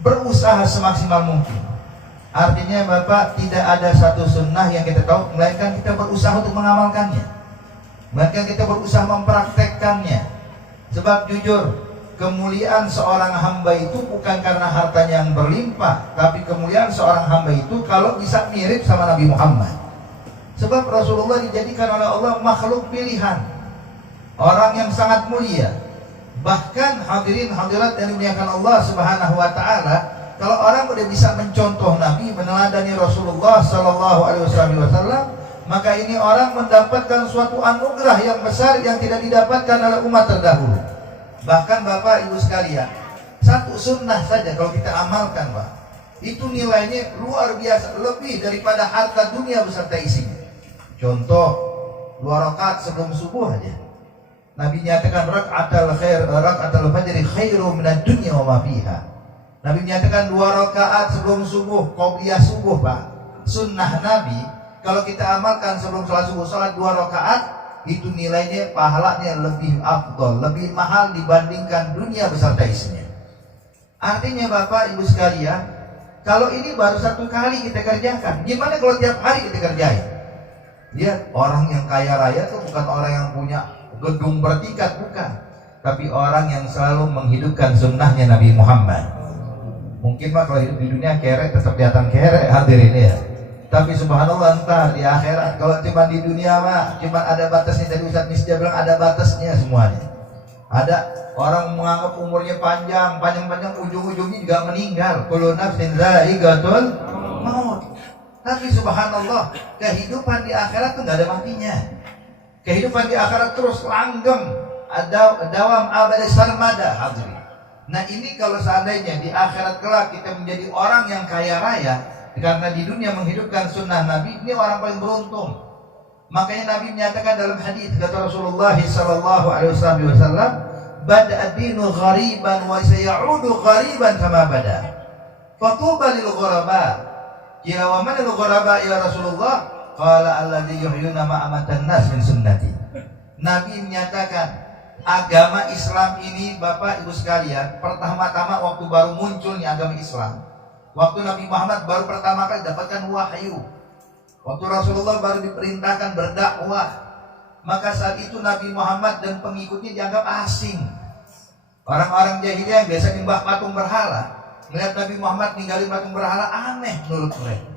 berusaha semaksimal mungkin. Artinya Bapak, tidak ada satu sunnah yang kita tahu, melainkan kita berusaha untuk mengamalkannya, melainkan kita berusaha mempraktekkannya. Sebab jujur, kemuliaan seorang hamba itu bukan karena hartanya yang berlimpah, tapi kemuliaan seorang hamba itu kalau bisa mirip sama Nabi Muhammad. Sebab Rasulullah dijadikan oleh Allah makhluk pilihan, orang yang sangat mulia. Bahkan hadirin hadirat yang dimuliakan Allah Subhanahu wa taala, kalau orang udah bisa mencontoh Nabi, meneladani Rasulullah sallallahu alaihi wasallam, maka ini orang mendapatkan suatu anugerah yang besar yang tidak didapatkan oleh umat terdahulu. Bahkan Bapak Ibu sekalian, satu sunnah saja kalau kita amalkan, Pak, itu nilainya luar biasa, lebih daripada harta dunia beserta isinya. Contoh, 2 rakaat sebelum subuh aja, Nabi nyatakan raka'atul fajri khairu minad dunya wa ma fiha. Nabi menyatakan 2 rakaat sebelum subuh, qobliyah subuh, Pak. Sunnah Nabi, kalau kita amalkan sebelum sholat subuh, sholat 2 rakaat, itu nilainya, pahalanya lebih afdol, lebih mahal dibandingkan dunia beserta isinya. Artinya Bapak Ibu sekalian, kalau ini baru 1 kali kita kerjakan, gimana kalau tiap hari kita kerjain? Lihat, orang yang kaya raya itu bukan orang yang punya gedung bertingkat, bukan, tapi orang yang selalu menghidupkan sunnahnya Nabi Muhammad. Mungkin Pak kalau hidup di dunia kere, tetap kelihatan kere hadirin ya. Tapi subhanallah entar di akhirat, kalau cuma di dunia mah cuma ada batasnya. Tadi Ustaz Misja bilang ada batasnya semuanya. Ada orang menganggap umurnya panjang, ujung-ujungnya juga meninggal. Kullu nafsin dha'iqatul maut. Tapi subhanallah, kehidupan di akhirat tuh nggak ada matinya. Kehidupan di akhirat terus langgeng, ada dawam abadi sarmada hadirin. Nah ini kalau seandainya di akhirat kelak kita menjadi orang yang kaya raya karena di dunia menghidupkan sunnah Nabi, ini orang paling beruntung. Makanya Nabi menyatakan dalam hadis, kata Rasulullah sallallahu alaihi wasallam, "Bada'a ad-dinu ghariban wa sayaudu ghariban kama bada. Fatuba lil ghuraba." Qila wa man al ghuraba ya Rasulullah? Qala alladzi yuhyuna ma amatan nas min sunnati. Nabi menyatakan agama Islam ini Bapak Ibu sekalian, pertama-tama waktu baru munculnya agama Islam, waktu Nabi Muhammad baru pertama kali dapatkan wahyu, waktu Rasulullah baru diperintahkan berdakwah, maka saat itu Nabi Muhammad dan pengikutnya dianggap asing. Orang-orang jahiliyah yang biasa nyembah patung berhala, melihat Nabi Muhammad ninggalin patung berhala, aneh menurut mereka.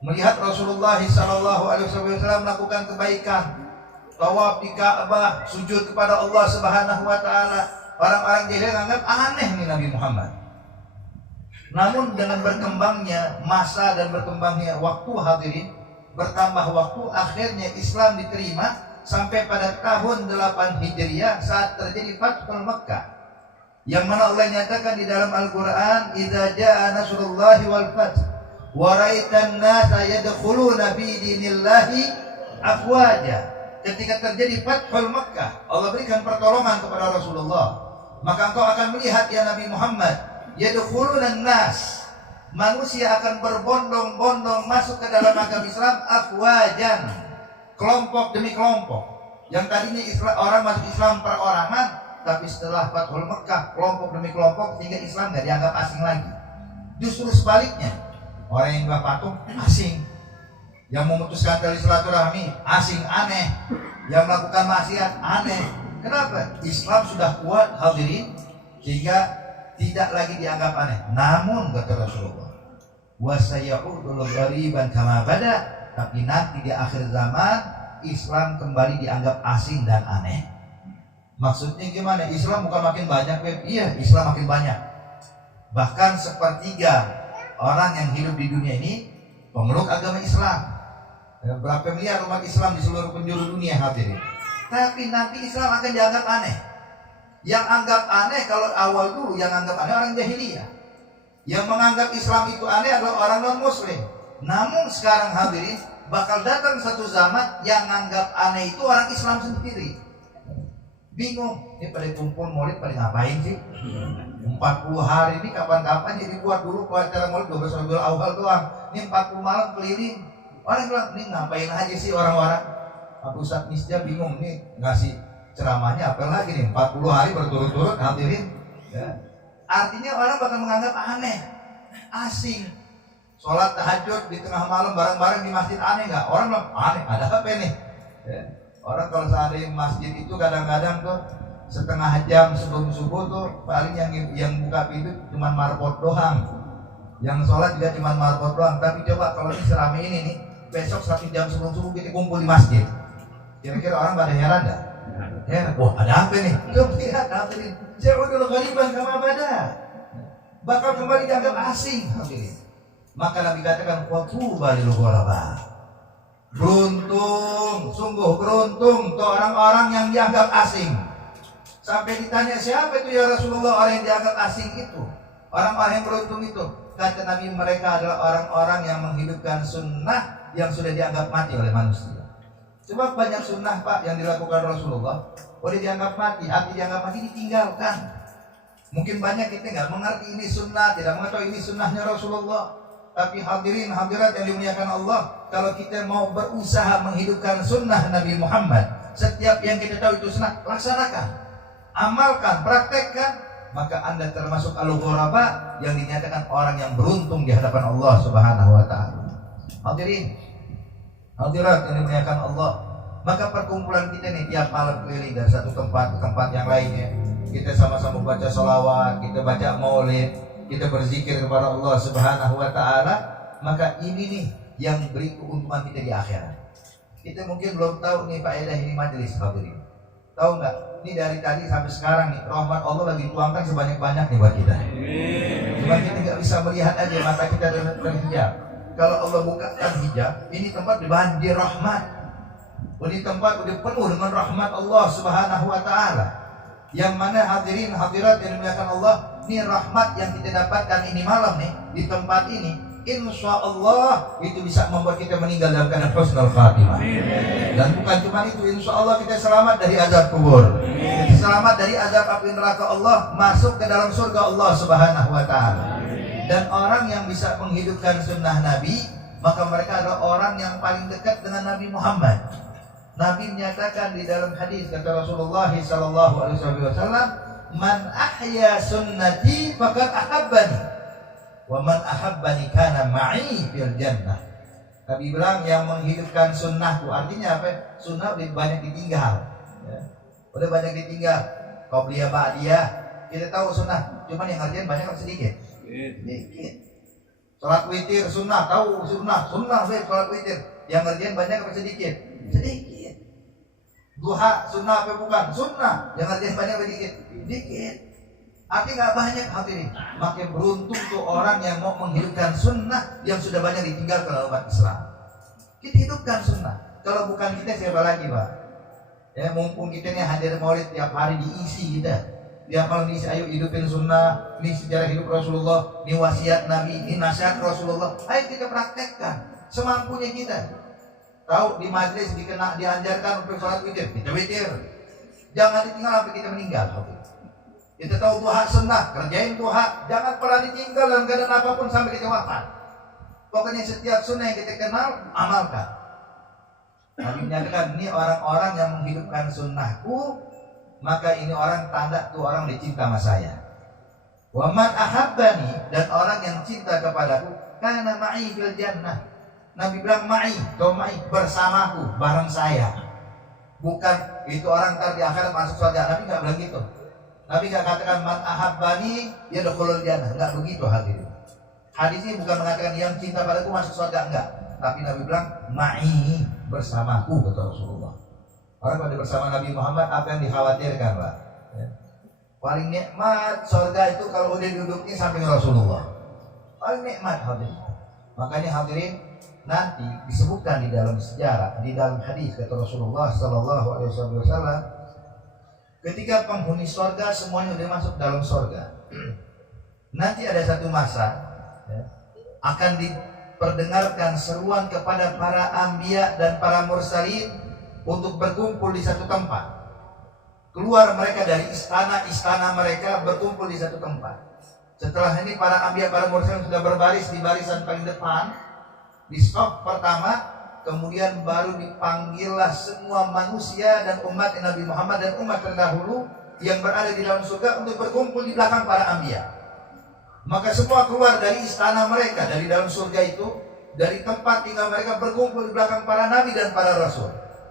Melihat Rasulullah SAW melakukan kebaikan, tawaf di Ka'bah, sujud kepada Allah Subhanahu wa taala, orang-orang jahiliyah anggap aneh nih Nabi Muhammad. Namun dengan berkembangnya masa dan berkembangnya waktu hadirin, bertambah waktu, akhirnya Islam diterima sampai pada tahun 8 Hijriah saat terjadi Fathul Makkah. Yang mana Allah nyatakan di dalam Al-Qur'an, "Idza jaa nasrullahi wal fath wa ra'aitan nasa yadkhuluna fi dinillahi afwaja." Ketika terjadi Fathul Makkah, Allah berikan pertolongan kepada Rasulullah, maka engkau akan melihat ya Nabi Muhammad, yadkhulunan nas, manusia akan berbondong-bondong masuk ke dalam agama Islam afwajan, kelompok demi kelompok. Yang tadinya orang masuk Islam perorangan, tapi setelah Fathul Makkah kelompok demi kelompok, sehingga Islam nggak dianggap asing lagi. Justru sebaliknya, orang yang nyembah patung asing, yang memutuskan tali silaturahmi asing, aneh, yang melakukan maksiat aneh. Kenapa? Islam sudah kuat hadirin, sehingga tidak lagi dianggap aneh. Namun kata Rasulullah, wa sayaudu ghariban kama bada, tapi nanti di akhir zaman Islam kembali dianggap asing dan aneh. Maksudnya gimana? Islam bukan makin banyak, iya, Islam makin banyak. Bahkan 1/3 orang yang hidup di dunia ini pemeluk agama Islam. Berapa miliar umat Islam di seluruh penjuru dunia hadirin. Tapi nanti Islam akan dianggap aneh. Yang anggap aneh kalau awal dulu yang anggap aneh orang jahiliyah. Yang menganggap Islam itu aneh adalah orang non muslim. Namun sekarang hadirin, bakal datang satu zaman yang anggap aneh itu orang Islam sendiri. Bingung, ini pada kumpul maulid pada ngapain sih? 40 hari ini kapan-kapan jadi buat dulu acara maulid 12 Rabiul Awal doang. Ini 40 malam keliling. Orang bilang, ini ngapain aja sih orang-orang? Abu Ustaz Misja bingung nih ngasih ceramahnya apa lagi nih, 40 hari berturut-turut hadirin ya. Artinya orang bakal menganggap aneh, asing. Sholat tahajud di tengah malam bareng-bareng di masjid aneh nggak? Orang bilang aneh, ada apa nih? Ya. Orang kalau seandainya masjid itu kadang-kadang tuh setengah jam sebelum subuh tuh paling yang buka pintu cuma marbot doang, yang sholat juga cuma marbot doang. Tapi coba kalau ini serame ini nih, besok 1 jam sebelum subuh kita kumpul di masjid, kira-kira orang pada heran nggak? Heran, wah ada apa nih? Coba lihat hadirin, ja'udul ghaliban kama bada, bakal kembali dianggap asing hadirin. Maka Nabi katakan watuba lil ghuraba, beruntung, sungguh beruntung tuh orang-orang yang dianggap asing. Sampai ditanya siapa itu ya Rasulullah orang yang dianggap asing itu, orang-orang yang beruntung itu. Kata Nabi mereka adalah orang-orang yang menghidupkan sunnah yang sudah dianggap mati oleh manusia. Sebab banyak sunnah Pak yang dilakukan Rasulullah boleh dianggap mati, arti dianggap mati ditinggalkan. Mungkin banyak kita nggak mengerti ini sunnah, tidak mengetahui ini sunnahnya Rasulullah. Tapi hadirin hadirat yang dimuliakan Allah, kalau kita mau berusaha menghidupkan sunnah Nabi Muhammad, setiap yang kita tahu itu sunnah, laksanakan, amalkan, praktekkan, maka Anda termasuk al-ghuraba yang dinyatakan orang yang beruntung di hadapan Allah Subhanahu wa taala. Hadirin hadirat yang dimuliakan Allah, maka perkumpulan kita nih tiap malam keliling dari satu tempat ke tempat yang lainnya. Kita sama-sama baca sholawat, kita baca maulid, kita berzikir kepada Allah Subhanahu wa taala, maka ini nih yang beri keuntungan kita di akhirat. Kita mungkin belum tahu nih faedah ini majelis hadirin. Tahu nggak? Ini dari tadi sampai sekarang nih rahmat Allah lagi tuangkan sebanyak-banyak nih buat kita. Cuma kita nggak bisa melihat aja, mata kita terhijab. Kalau Allah bukakan hijab, ini tempat dibanjir rahmat. Ini tempat udah penuh dengan rahmat Allah Subhanahu wa taala. Yang mana hadirin hadirat yang dimuliakan Allah, ini rahmat yang kita dapatkan ini malam nih di tempat ini, insya Allah itu bisa membuat kita meninggal dalam keadaan husnul khatimah. Dan bukan cuma itu, insya Allah kita selamat dari azab kubur, kita selamat dari azab api neraka Allah, masuk ke dalam surga Allah Subhanahu wa taala. Dan orang yang bisa menghidupkan sunnah Nabi, maka mereka adalah orang yang paling dekat dengan Nabi Muhammad. Nabi menyatakan di dalam hadis, kata Rasulullah sallallahu alaihi wasallam, man ahya sunnati faqad ahabbani wa man ahabbani kana ma'i fil jannah. Nabi bilang yang menghidupkan sunnahku, artinya apa? Sunnah udah banyak ditinggal, ya. Udah banyak ditinggal. Qabliyah ba'diyah, kita tahu sunnah, cuma yang ngerjain banyak atau sedikit? Sedikit. Salat witir sunnah, tahu sunnah baik salat witir. Yang ngerjain banyak atau sedikit? Sedikit. Duha sunnah apa bukan? Sunnah. Yang ngerjain banyak atau sedikit? Sedikit. Artinya nggak banyak hadirin. Makin beruntung tuh orang yang mau menghidupkan sunnah yang sudah banyak ditinggalkan oleh umat Islam. Kita hidupkan sunnah. Kalau bukan kita siapa lagi Pak? Ya mumpung kita nih hadir maulid tiap hari diisi kita. Tiap malam diisi, ayo hidupin sunnah. Ini sejarah hidup Rasulullah, ini wasiat Nabi, ini nasihat Rasulullah. Ayo kita praktekkan semampunya kita. Tahu di majlis diajarkan untuk sholat witir, kita witir. Jangan ditinggal sampai kita meninggal. Kita tahu duha sunnah, kerjain duha. Jangan pernah ditinggal dalam keadaan apapun sampai kita wafat. Pokoknya setiap sunnah yang kita kenal, amalkan. Nabi menyatakan ini orang-orang yang menghidupkan sunnahku, maka ini orang tanda tuh orang dicinta sama saya. Wa man ahabbani, dan orang yang cinta kepadaku, kana ma'i fil jannah. Nabi bilang ma'i, kau ma'i, bersamaku, bareng saya. Bukan itu orang ntar di akhirat masuk surga. Nabi nggak bilang gitu. Nabi nggak katakan man ahabbani yadkhulul jannah. Nggak begitu hadirin. Hadis ini bukan mengatakan yang cinta padaku masuk surga, enggak. Tapi Nabi bilang ma'i, bersamaku, kata Rasulullah. Orang pada bersama Nabi Muhammad, apa yang dikhawatirkan Pak? Ya. Paling nikmat surga itu kalau udah duduknya samping Rasulullah. Paling nikmat hadirin. Makanya hadirin, nanti disebutkan di dalam sejarah, di dalam hadis kata Rasulullah sallallahu alaihi wasallam, ketika penghuni surga semuanya sudah masuk dalam surga, nanti ada satu masa ya, akan diperdengarkan seruan kepada para anbiya dan para mursalin untuk berkumpul di satu tempat. Keluar mereka dari istana mereka, berkumpul di satu tempat. Setelah ini para anbiya, para mursalin sudah berbaris di barisan paling depan, di saf pertama, kemudian baru dipanggillah semua manusia dan umat Nabi Muhammad dan umat terdahulu yang berada di dalam surga untuk berkumpul di belakang para anbiya. Maka semua keluar dari istana mereka, dari dalam surga itu, dari tempat tinggal mereka, berkumpul di belakang para nabi dan para rasul.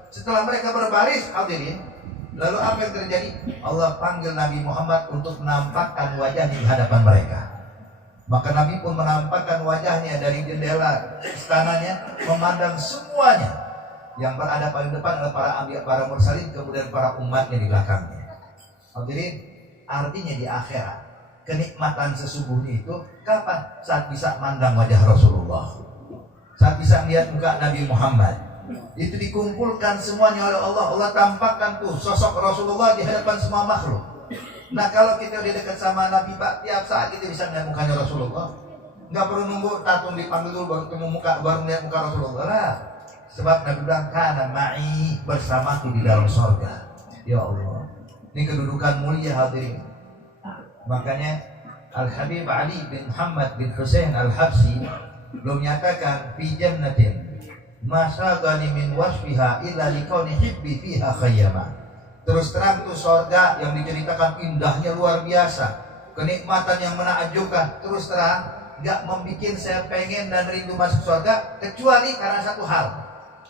Setelah mereka berbaris, hadirin, lalu apa yang terjadi? Allah panggil Nabi Muhammad untuk menampakkan wajahnya di hadapan mereka. Maka Nabi pun menampakkan wajahnya dari jendela istananya, memandang semuanya. Yang berada paling depan adalah para anbiya, para mursalin, kemudian para umatnya di belakangnya. Hadirin, artinya di akhirat, kenikmatan sesungguhnya itu kapan? Saat bisa mandang wajah Rasulullah, saat bisa melihat muka Nabi Muhammad. Itu dikumpulkan semuanya oleh Allah. Allah tampakkan tuh sosok Rasulullah di hadapan semua makhluk. Nah, kalau kita udah dekat sama Nabi, Pak, tiap saat kita bisa melihat mukanya Rasulullah. Nggak perlu nunggu tatung dipanggil dulu baru ketemu muka, baru melihat muka Rasulullah. Nah, sebab Nabi bilang, kana ma'i, bersamaku di dalam sorga. Ya Allah, ini kedudukan mulia hadirin. Makanya Al-Habib Ali bin Muhammad bin Husain Al-Habsi belum menyatakan fi jannatin masagani min wasfiha illa likauni hibbi fiha khayyama. Terus terang tuh sorga yang diceritakan indahnya luar biasa, kenikmatan yang menakjubkan. Terus terang gak membuat saya pengen dan rindu masuk sorga kecuali karena satu hal,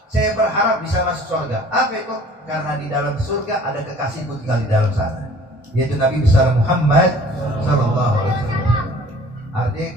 saya berharap bisa masuk surga. Apa itu? Karena di dalam surga ada kekasihku tinggal di dalam sana, yaitu Nabi besar Muhammad sallallahu alaihi wasallam. Artinya